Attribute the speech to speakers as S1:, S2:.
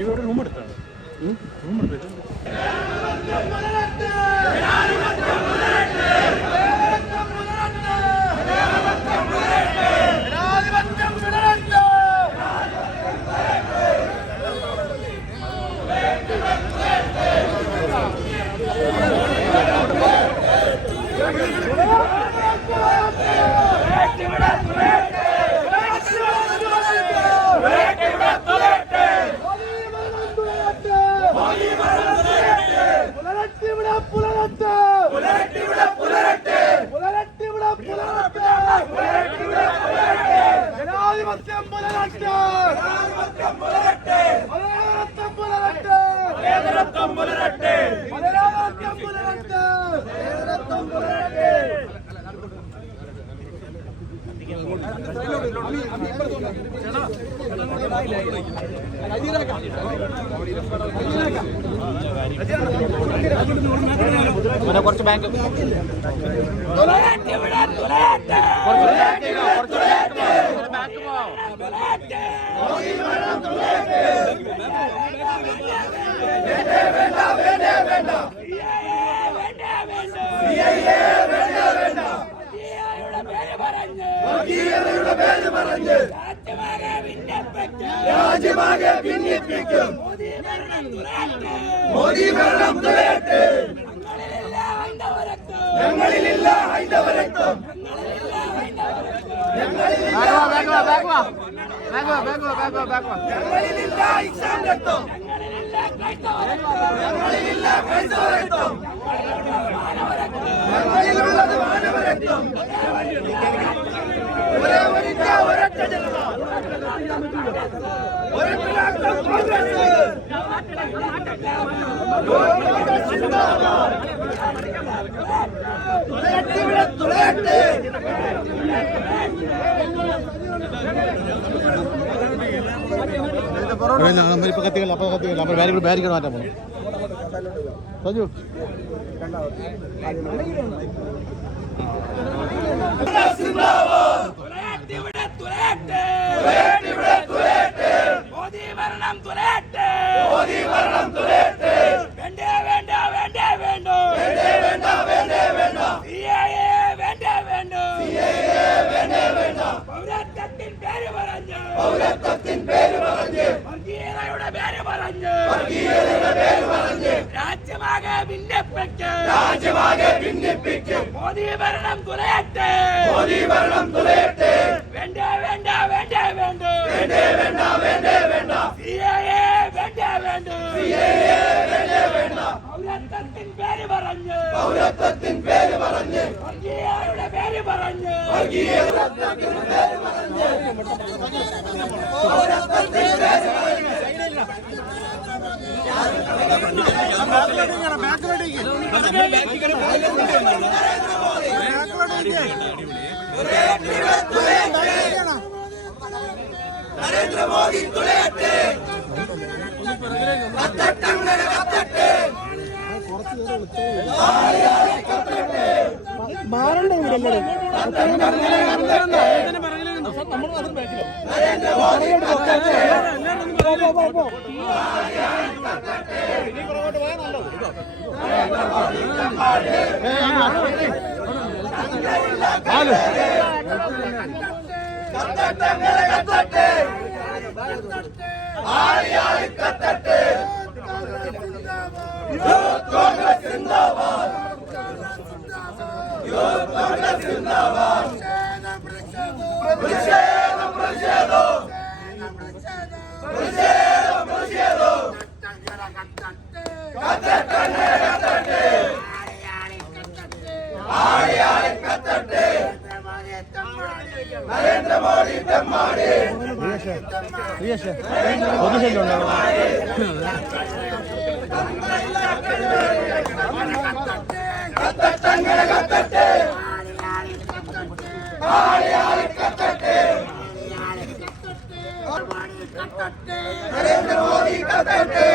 S1: ഇവിടെ റൂം എടുത്താണ് റൂം എടുത്തു
S2: ജനാധിപത്യം പുലരട്ടെ മലയാളത്വം പുലരട്ടെ മലയാളത്വം പുലരട്ടെ മലയാളത്വം പുലരട്ടെ മലയാളത്വം പുലരട്ടെ
S1: കുറച്ച് ബാങ്ക്.
S2: വർഗീയതയുടെ പേര് പറഞ്ഞ് രാജ്യമാകെ ഭിന്നിപ്പിക്കും മോദി ഭരണം തുലയട്ടെ ഞങ്ങളിലില്ല ഹൈന്ദവ രക്തം ഞങ്ങളിലില്ല ഇസ്ലാം രക്തം துளையாட்டு ക്രൈസ്തവ രക്തം ഞങ്ങളിലുള്ളത് മാനവ രക്തം ഒരേ ഒരു ഇന്ത്യ ഒരൊറ്റ ജനത ഒരൊറ്റ രാഷ്ട്രം കോൺഗ്രസ് കോൺഗ്രസ് സിന്ദാബാദ്. തുലയട്ടെ ഇവിടെ തുലയട്ടെ
S1: നമ്മളിപ്പോ കത്തിക്കല്ല അപ്പൊ കത്തിക്കല്ല. അപ്പൊ ബാരിക്കേഡ് ബാരിക്കേഡ് മാറ്റാൻ പോകും സജു
S3: മോദി ഭരണം തുലയട്ടെ
S2: മോദി ഭരണം തുലയട്ടെ
S3: വേണ്ടേ വേണ്ട വേണ്ടേ വേണ്ടോ
S2: വേണ്ടേ വേണ്ട വേണ്ടേ വേണ്ട
S3: സിഎഎ വേണ്ടേ വേണ്ടോ
S2: വേണ്ടേ വേണ്ട
S3: പൗരത്വത്തിൻ പേര് പറഞ്ഞ്
S2: പൗരത്വത്തിൻ പേര് പറഞ്ഞ്
S3: വർഗീയതയുടെ പേര് പറഞ്ഞ്.
S2: പേര്
S3: രാജ്യമാകെ ഭിന്നപ്പെട്ട്
S2: രാജ്യമാകെ ഭിന്നിപ്പിക്കും.
S3: മോദി ഭരണം തുലയട്ടെ.
S2: മോദി ഭരണം തുലയട്ടെ.
S3: വേണ്ടേ വേണ്ട വേണ്ടേ വേണ്ടേ.
S2: വേണ്ടേ വേണ്ട വേണ്ടേ വേണ്ട.
S3: സിഎഎ വേണ്ടേ വേണ്ടേ.
S2: വേണ്ടേ വേണ്ട.
S3: പൗരത്വത്തിൻ പേര് പറഞ്ഞ്.
S2: പൗരത്വത്തിൻ പേര് പറഞ്ഞ്.
S3: വർഗീയരുടെ പേര് പറഞ്ഞ്.
S2: വർഗീയതത്തിൻ പേര് പറഞ്ഞ്. നരേന്ദ്രമോദി തുലയട്ടെ കത്തട്ടങ്ങനെ കത്തട്ടെ കത്തട്ടങ്ങനെ കത്തട്ടെ ആളി ആളി കത്തട്ടെ യൂത്ത് കോൺഗ്രസ് സിന്ദാബാദ്. യൂത്ത് കോൺഗ്രസ് സിന്ദാബാദ്. നരേന്ദ്രമോദി തെമ്മാടി കത്തട്ടങ്ങനെ കത്തട്ട കത്തട്ടെ.
S4: നരേന്ദ്രമോദി കത്തട്ടെ.